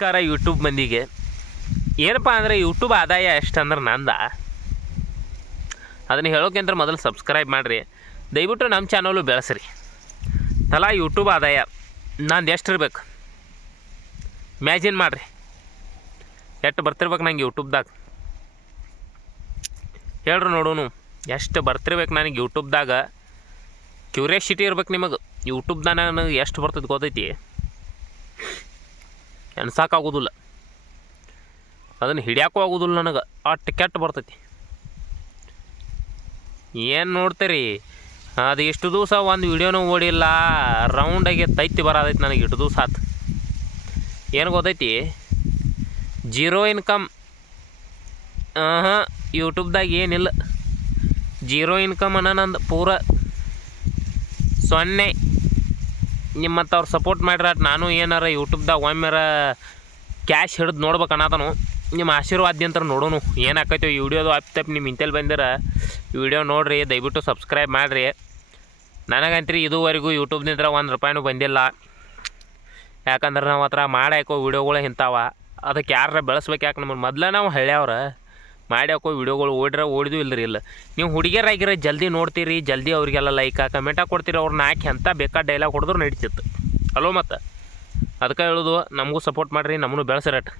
ನಮಸ್ಕಾರ ಯೂಟ್ಯೂಬ್ ಮಂದಿಗೆ. ಏನಪ್ಪ ಅಂದರೆ ಯೂಟ್ಯೂಬ್ ಆದಾಯ ಎಷ್ಟಂದ್ರೆ ನಂದ? ಅದನ್ನು ಹೇಳೋಕ್ಕಿಂತ ಮೊದಲು ಸಬ್ಸ್ಕ್ರೈಬ್ ಮಾಡಿರಿ. ದಯವಿಟ್ಟು ನಮ್ಮ ಚಾನಲು ಬೆಳೆಸ್ರಿ. ತಲಾ ಯೂಟ್ಯೂಬ್ ಆದಾಯ. ನಂದು ಎಷ್ಟು ಇರಬೇಕು ಮ್ಯಾಜಿನ್ ಮಾಡಿರಿ. ಎಷ್ಟು ಬರ್ತಿರ್ಬೇಕು ನಂಗೆ ಯೂಟ್ಯೂಬ್ದಾಗ ಹೇಳ್ರಿ ನೋಡೋನು. ಎಷ್ಟು ಬರ್ತಿರ್ಬೇಕು ನನಗೆ ಯೂಟ್ಯೂಬ್ದಾಗ ಕ್ಯೂರಿಯಾಸಿಟಿ ಇರ್ಬೇಕು ನಿಮಗೆ. ಯೂಟ್ಯೂಬ್ದಾಗ ನನಗೆ ಎಷ್ಟು ಬರ್ತದೆ ಗೊತ್ತೈತಿ? ಎಣ್ಸಾಕಾಗೋದಿಲ್ಲ. ಅದನ್ನು ಹಿಡಿಯಾಕೂ ಆಗೋದಿಲ್ಲ ನನಗೆ. ಅಷ್ಟು ಕೆಟ್ಟ ಬರ್ತೈತಿ. ಏನು ನೋಡ್ತೀರಿ? ಅದು ಎಷ್ಟು ದಿವಸ ಒಂದು ವಿಡಿಯೋನೂ ಓಡಿಲ್ಲ. ರೌಂಡಾಗಿ ತೈತಿ ಬರೋದೈತಿ ನನಗೆ ಇಷ್ಟು ದಿವಸ ಆತು. ಏನು ಗೊತ್ತೈತಿ? ಜೀರೋ ಇನ್ಕಮ್ ಹಾಂ ಯೂಟ್ಯೂಬ್ದಾಗ ಏನಿಲ್ಲ. ಜೀರೋ ಇನ್ಕಮ್ ಅನ್ನ ನಂದು ಪೂರ ಸೊನ್ನೆ. ನಿಮ್ಮ ಮತ್ತು ಅವ್ರು ಸಪೋರ್ಟ್ ಮಾಡ್ರ ನಾನು ಏನಾರ ಯೂಟ್ಯೂಬ್ದಾಗ ಒಮ್ಮೆರ ಕ್ಯಾಶ್ ಹಿಡಿದು ನೋಡ್ಬೇಕು ಅನ್ನೋದನು ನಿಮ್ಮ ಆಶೀರ್ವಾದ್ಯಂತರ ನೋಡೋನು. ಏನಾಕೈತೆ ಈ ವಿಡಿಯೋದು ಅಪ್ ತಪ್ಪು ನಿಮ್ಮ ಇಂತಲ್ಲಿ ಬಂದಿರ. ವಿಡಿಯೋ ನೋಡಿರಿ, ದಯವಿಟ್ಟು ಸಬ್ಸ್ಕ್ರೈಬ್ ಮಾಡಿರಿ. ನನಗಂತ್ರಿ ಇದುವರೆಗೂ ಯೂಟ್ಯೂಬ್ನಿಂದ ಒಂದು ರೂಪಾಯಿನೂ ಬಂದಿಲ್ಲ. ಯಾಕಂದ್ರೆ ನಾವು ಹತ್ರ ಮಾಡಾಕೋ ವಿಡಿಯೋಗಳು ಇಂಥವ ಅದಕ್ಕೆ ಯಾರ ಬೆಳೆಸ್ಬೇಕು ಯಾಕೆ ನಮ್ಮ ಮೊದಲೇ ನಾವು ಹಳ್ಳ್ಯಾವ್ರ. ಮಾಡ್ಯಾಕೋ ವಿಡಿಯೋಗಳು ಓಡ್ರೆ ಓಡಿದು ಇಲ್ಲರಿ ಇಲ್ಲ. ನೀವು ಹುಡುಗಿಯರಾಗಿರೋ, ಜಲ್ದಿ ನೋಡ್ತೀರಿ, ಜಲ್ದಿ ಅವರಿಗೆಲ್ಲ ಲೈಕ್ ಕಮೆಂಟ್ ಕೊಡ್ತೀರಿ, ಅವ್ರನ್ನ ಹಾಕಿ ಅಂತ ಬೇಕಾದ ಡೈಲಾಗ್ ಹೊಡೆದ್ರು ನಡೀತಿತ್ತು. ಅಲೋ ಮತ್ತು? ಅದಕ್ಕೆ ಹೇಳೋದು, ನಮಗೂ ಸಪೋರ್ಟ್ ಮಾಡಿರಿ ನಮ್ಮನ್ನು ಬೆಳೆಸಿರಟ್